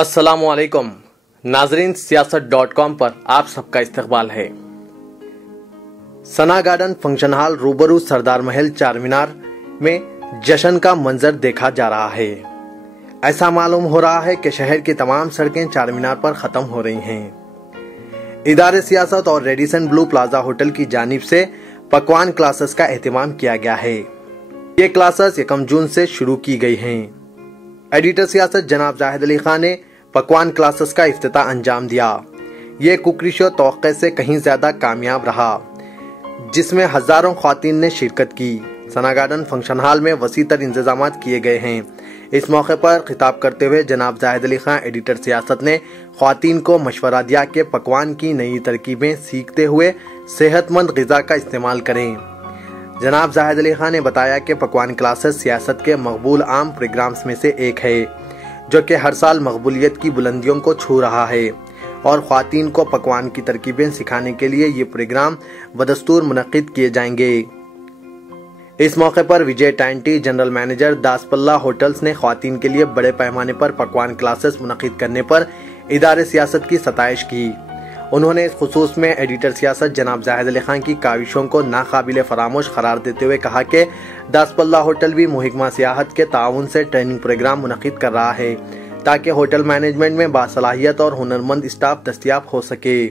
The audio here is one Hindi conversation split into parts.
अस्सलामुअलैकुम नाजरीन, सियासत.com पर आप सबका इस्तकबाल है। सना गार्डन फंक्शन हॉल रूबरू सरदार महल चारमीनार में जश्न का मंजर देखा जा रहा है। ऐसा मालूम हो रहा है कि शहर की तमाम सड़कें चारमीनार पर खत्म हो रही हैं। इदारे सियासत और रेडिसन ब्लू प्लाजा होटल की जानिब से पकवान क्लासेस का एहतमाम किया गया है। ये क्लासेस 1 जून से शुरू की गई हैं। एडिटर सियासत जनाब जाहिद अली खान ने पकवान क्लासेस का इफ्तिताह अंजाम दिया। ये कुकरी शो तौक़े से कहीं ज्यादा कामयाब रहा, जिसमें हजारों ख्वातीन ने शिरकत की। सना गार्डन फंक्शन हॉल में वसी तर इंतजाम किए गए हैं। इस मौके पर खिताब करते हुए जनाब जाहिद अली खान एडिटर सियासत ने ख्वातीन को मशवरा दिया कि पकवान की नई तरकीबें सीखते हुए सेहतमंद ग़िज़ा का इस्तेमाल करें। जनाब जाहिद अली खान ने बताया कि पकवान क्लासेस सियासत के मकबूल आम प्रोग्राम्स में से एक है, जो कि हर साल मकबूलियत की बुलंदियों को छू रहा है और ख्वातीन को पकवान की तरकीबें सिखाने के लिए ये प्रोग्राम बदस्तूर मुनक्किद किए जाएंगे। इस मौके पर विजय Tanti, general manager Daspalla hotels ने ख्वातीन के लिए बड़े पैमाने पर पकवान क्लासेस मुनक्किद करने पर इदारे सियासत की सताइश की। उन्होंने इस खुसूस में एडिटर सियासत जनाब जाहिद अली खान की काविशों को नाकाबिले फरामोश करार देते हुए कहा कि दासपल्ला होटल भी मुहिकमा सियाहत के ताउन से ट्रेनिंग प्रोग्राम मुनक्किद कर रहा है ताकि होटल मैनेजमेंट में बासलाहियत और हुनरमंद स्टाफ दस्तियाब हो सके।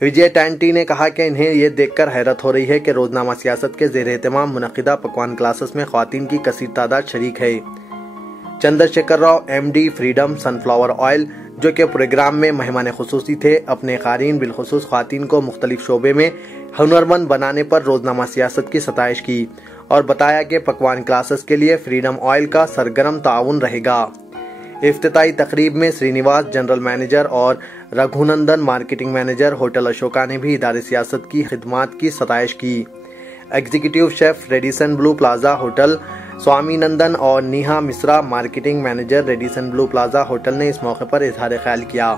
विजय टांटी ने कहा कि इन्हें यह देखकर हैरत हो रही है कि रोजनामा सियासत के ज़ेर एहतमाम मुनक्किदा पकवान क्लासेस में ख्वातीन की कसीर तादाद शरीक है। Chandrashekhar Rao MD freedom sunflower oil, जो कि प्रोग्राम में मेहमान खुसूसी थे, अपने क़ारीन बिलखुसूस ख्वातीन को मुख्तलिफ शोबे में हुनरमंद बनाने पर रोजनामा सियासत की सताइश की और बताया कि पकवान क्लासेस के लिए फ्रीडम ऑयल का सरगर्म ताउन रहेगा। इफ्तिताई तकरीब में श्रीनिवास जनरल मैनेजर और Raghunandan marketing manager hotel Ashoka ने भी इदारे सियासत की खिदमात की सताइश की। Executive chef Radisson Blu Plaza hotel Swami Nandan और Neha Mishra marketing manager Radisson Blu Plaza hotel ने इस मौके पर इजहार ख्याल किया।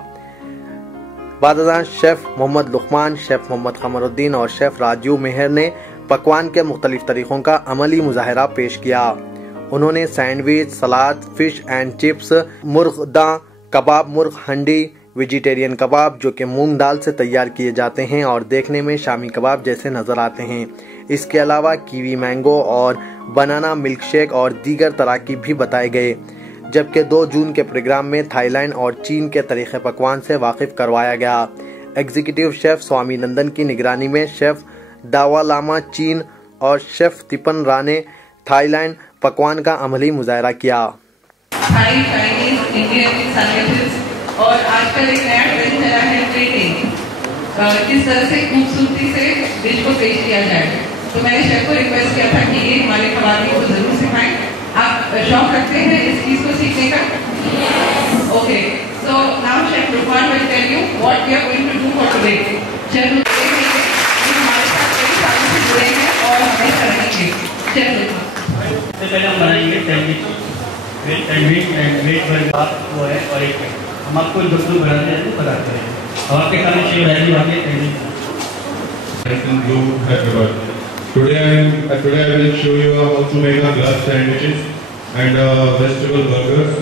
बादशाह शेफ मोहम्मद लुकमान, शेफ मोहम्मद कमरुद्दीन और शेफ राजू मेहर ने पकवान के मुख्तलिफ तरीकों का अमली मुजाहरा पेश किया। उन्होंने sandwich, salad, fish and chips, मुर्ग दां कबाब, मुर्ग हंडी, वेजिटेरियन कबाब जो कि मूंग दाल से तैयार किए जाते हैं और देखने में शामी कबाब जैसे नजर आते हैं। इसके अलावा कीवी मैंगो और बनाना मिल्क शेक और दीगर तराकीब भी बताए गए। जबकि 2 जून के प्रोग्राम में थाईलैंड और चीन के तरीक़े पकवान से वाकिफ करवाया गया। एग्जीक्यूटिव शेफ स्वामी नंदन की निगरानी में शेफ दावा लामा चीन और शेफ तिपन रा ने थाईलैंड पकवान का अमली मुजाहरा किया। और आजकल एक नया ट्रेंड चला है प्लेटिंग, किस तरह से खूबसूरती से डिश को पेश किया जाए। तो मैंने शेफ को रिक्वेस्ट किया था कि ये हमारे खिलाड़ियों को जरूर सिखाएं। आप शौक रखते हैं इस चीज को सीखने का? Okay, so now chef Rukman will tell you what we are going to do for today. Chef हमारे साथ कई सालों से जुड़े हैं और हमेशा रहेंगे। शेफ सबसे पहले हम बनाएंगे सैंडविच वो है और एक हम आपको दोस्तों बनाते हैं बताते हैं। और आपके सामने शेफ राजू आगे Today I will show you how to make a glass sandwiches and vegetable burgers,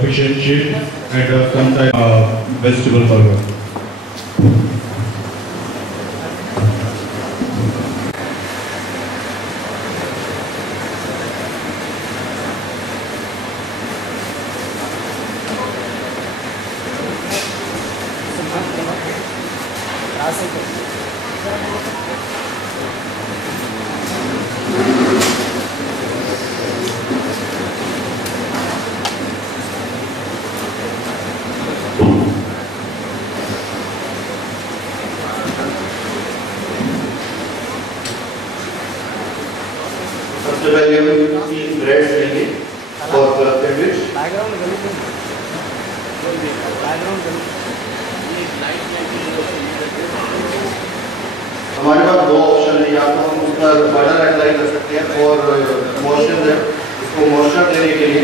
fish and chip and some type vegetable burger. सबसे पहले हम 3 ब्रेड लेंगे और सैंडविच। हमारे पास 2 ऑप्शन है, या तो हम उसका बटर अप्लाई कर सकते हैं और मॉइस्चर है, इसको मॉइस्चर देने के लिए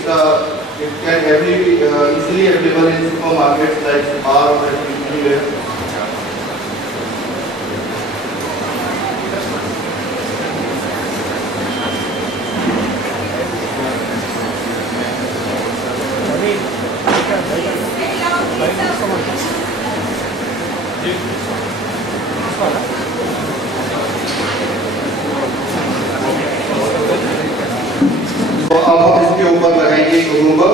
it can easily available in supermarkets like Spar or anywhere. तो अब हम इसके ऊपर लगाएंगे कुकुम्बर।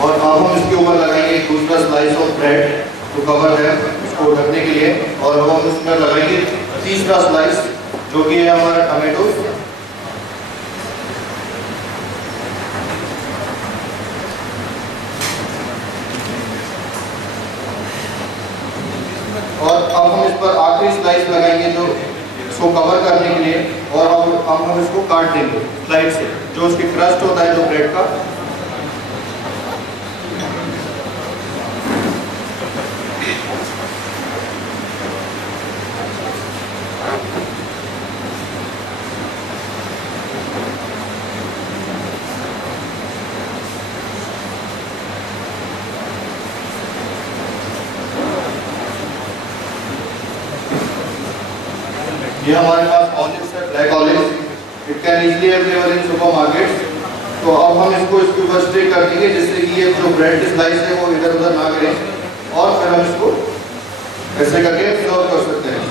और अब हम इसके ऊपर लगाएंगे दूसरा स्लाइस ऑफ ब्रेड जो कवर है उसको ढकने के लिए, और अब हम इसमें लगाएंगे तीसरा स्लाइस जो कि है हमारा टमाटो। और अब हम इस पर आखिरी स्लाइस लगाएंगे जो इसको कवर करने के लिए, और अब हम इसको काट देंगे स्लाइड से, जो उसकी क्रस्ट होता है जो ब्रेड का। ये हमारे पास ऑलिव्स है, black olives. It can easily available in supermarkets. तो अब हम इसको इसके ऊपर स्टे कर देंगे जिससे कि ये जो ब्रेड की स्लाइस है वो इधर उधर ना गिरे, और फिर हम इसको ऐसे करके सर्व कर सकते हैं।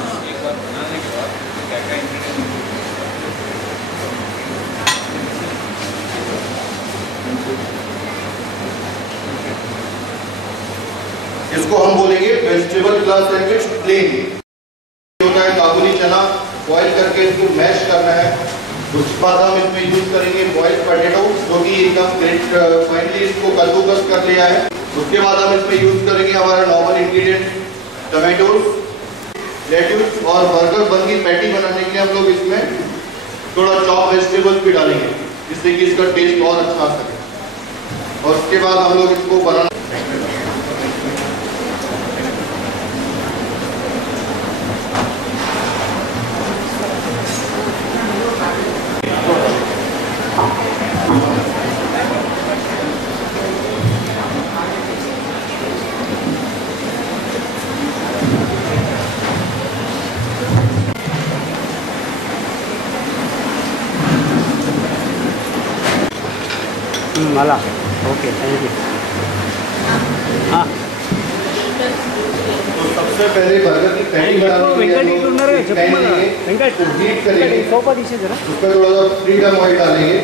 इसको हम बोलेंगे वेजिटेबल ग्लास सैंडविच प्लेन। होता है काबुली चना बॉईल करके इसको मैश करना है। उसके बाद हम इसमें यूज करेंगे बॉइल्ड पोटैटो जो कि एकदम फाइनली इसको कद्दूकस कर लिया है। उसके बाद हम इसमें यूज करेंगे हमारा नॉर्मल इंग्रेडिएंट टमाटोज, लेट्यूस, और बर्गर बन की पैटी बनाने के लिए हम लोग इसमें थोड़ा चॉप वेजिटेबल्स भी डालेंगे जिससे कि इसका टेस्ट और अच्छा आ सके। और उसके बाद हम लोग इसको बनाना माला। Okay, thank you. हाँ, तो सबसे पहले बर्गर की पैटी बनाने के लिए हीट करेंगे। उसमें थोड़ा सा फ्रीडम ऑयल डालेंगे,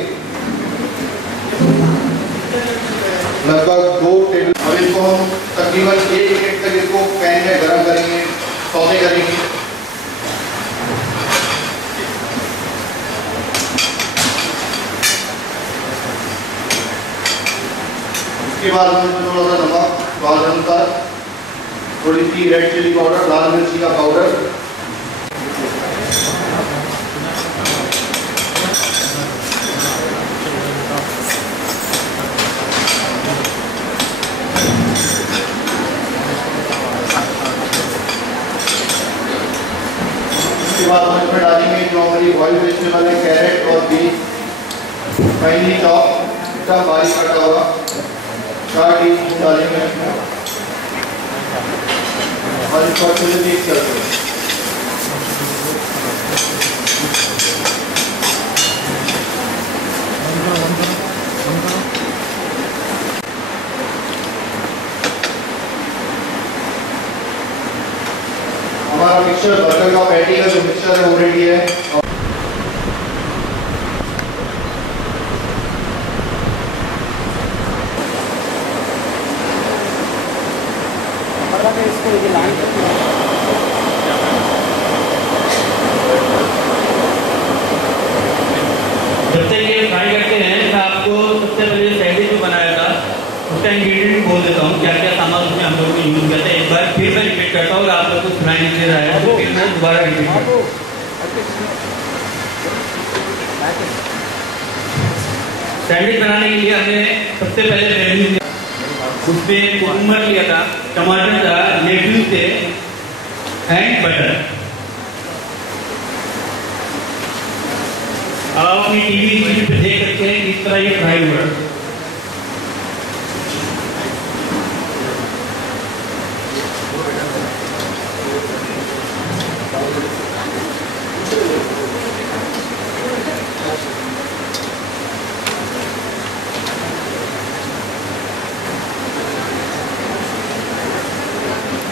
लगभग 2 टेबल। और इसको हम तकरीबन 1 मिनट तक इसको पैन में गरम करेंगे, सौते करेंगे। उसके बाद हम इसमें थोड़ा सा नमक स्वाद अनुसार, थोड़ी सी रेड चिली पाउडर, लाल मिर्ची का पाउडर, उसके बाद हम इसमें डालेंगे जो हमारी बॉइल्ड वेजिटेबल है, कैरेट और बीन्स फाइनली चॉप एकदम बारीक कटा हुआ 4 टीस्पून डालेंगे इसमें, और इसको अच्छे से मिक्स करते हैं। हमारा मिक्सचर बर्गर का पैटी का जो मिक्सचर है वो रेडी है। जब तक ये फ्राई करते हैं तो आपको सबसे पहले सैंडविच जो बनाया था उसका इंग्रेडिएंट बोल देता हूँ, क्या क्या सामान उसमें हम लोग यूज करते हैं। एक बार फिर मैं रिपीट करता हूँ, आप लोग को सुनाई नहीं दे रहा है तो फिर मैं दोबारा रिपीट करता हूँ। सैंडविच बनाने के लिए हमने सबसे पहले उस पर कुकुम्बर लिया था, टमाटर था, लेट्यूस थे एंड बटर। आप अपनी टीवी पे देख सकते हैं किस तरह ये फ्राई हुआ।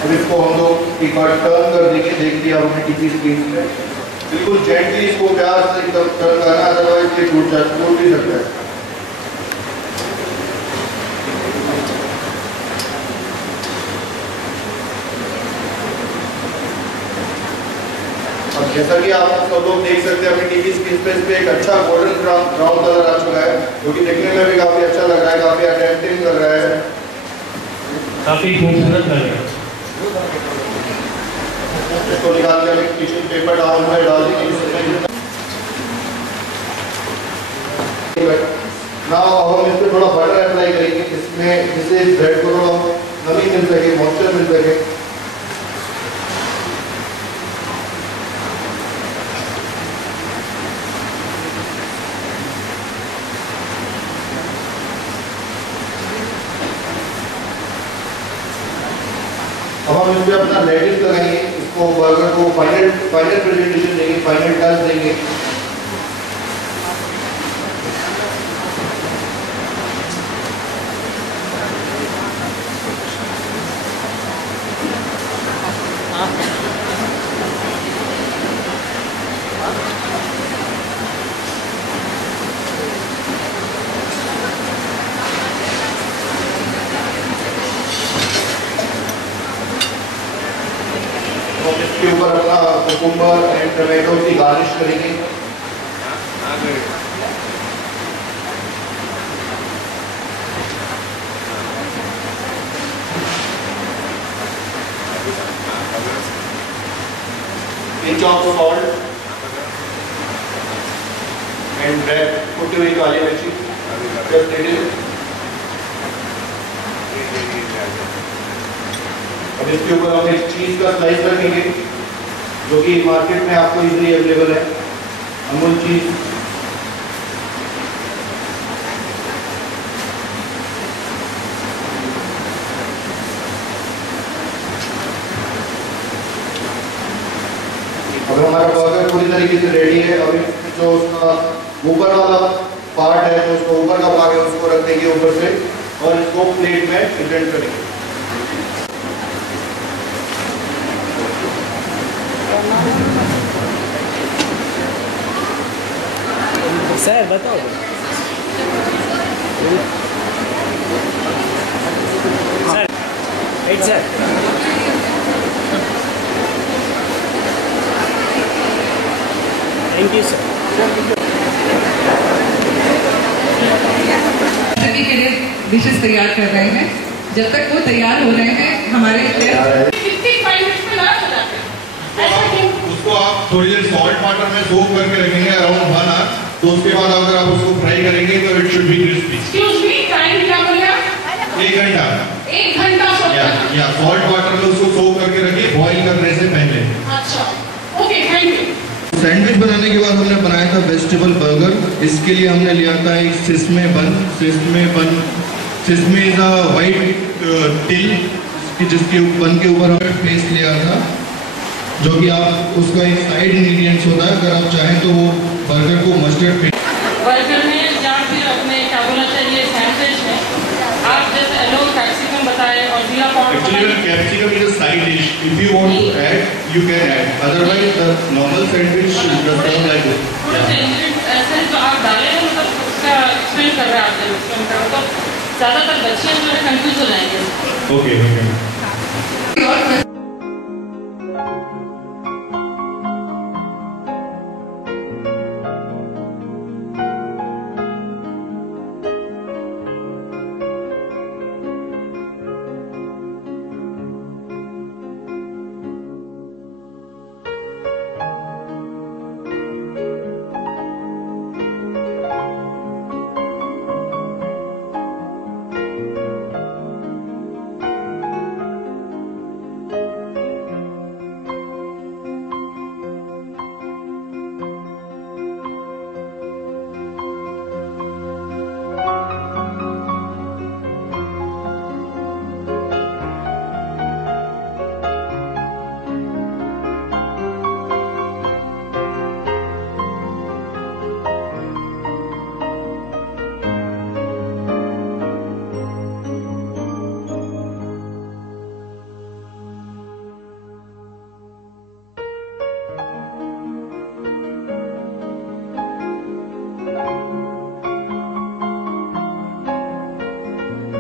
अब इसको हम लोग एक बार टर्न कर देंगे, देख लिया हमने टीवी स्क्रीन पे। बिल्कुल जेंटली इसको प्यार से एकदम टर्न करना, अदरवाइज ये टूट भी सकता है। अब जैसा कि आप सब लोग देख सकते हैं अपनी टीवी स्क्रीन पे, इस पे एक अच्छा गोल्डन ब्राउन कलर आ चुका है, जो कि देखने में भी काफी अच्छा लग रहा है, काफी अट्रैक्टिव लग रहा है, काफी खूबसूरत लग रहा है। इसको निकाल के अभी टिश्यू पेपर डाल में डाल देंगे। नाउ हम इस पे थोड़ा बटर अप्लाई करेंगे, इसमें जिससे ब्रेड को थोड़ा नमी मिल सके, मॉइस्चर मिल सके। अब हम इस पे अपना लेडिस लगाएंगे, इसको बर्गर को फाइनल प्रेजेंटेशन देंगे, फाइनल टच देंगे। इसके ऊपर अपना कुकुम्बर एंड टमाटो की गार्निश करेंगे। Pinch of salt and red कुटी हुई काली मिर्ची। अब इसके ऊपर हम एक चीज का स्लाइस रखेंगे, जो कि मार्केट में आपको इजीली अवेलेबल है, अमूल चीज। अब हमारा बर्गर पूरी तरीके से रेडी है। अभी जो उसका ऊपर वाला पार्ट है, जो उसका ऊपर का भाग है, उसको रख देंगे ऊपर से और इसको प्लेट में प्रेजेंट करेंगे। सर बताओ sir, right sir. Thank you sir. सभी के लिए डिशेस तैयार कर रहे हैं। जब तक वो तैयार हो रहे हैं हमारे उसको आप थोड़ी देर सॉल्ट वाटर में सोक करके रखेंगे अराउंड 1 आवर। तो उसके बाद अगर आप उसको फ्राई करेंगे तो it should be crispy. Excuse me, time क्या बोले आप? 1 घंटा। 1 घंटा या सॉल्ट वाटर में उसको सोक करके रखिए बॉईल करने से पहले। अच्छा, ओके, थैंक यू। सैंडविच बनाने के बाद हमने बनाया था वेजिटेबल बर्गर। इसके लिए हमने लिया था एक सिस्मे बन। सिस्मे इज अ वाइट टिल, जिसके बन के ऊपर हमने पेस्ट लिया था, जो कि आप उसका एक साइड इंग्रेडिएंट्स होता है। अगर आप चाहें तो वो बर्गर को मस्टर्ड बर्गर में या फिर अपने क्या बोलना चाहिए सैंडविच में आप जैसे येलो कैप्सिकम बताए और जीरा powder. Actually, capsicum is a side dish. If you want to add, you can add. Otherwise, the normal sandwich does not like this. थोड़ा सा इंग्रेडिएंट ऐसे जो आप डाले हैं, मतलब उसका एक्सप्लेन कर रहे हैं आप, तो ज़्यादातर बच्चे जो है कंफ्यूज हो जाएंगे। Okay, okay. और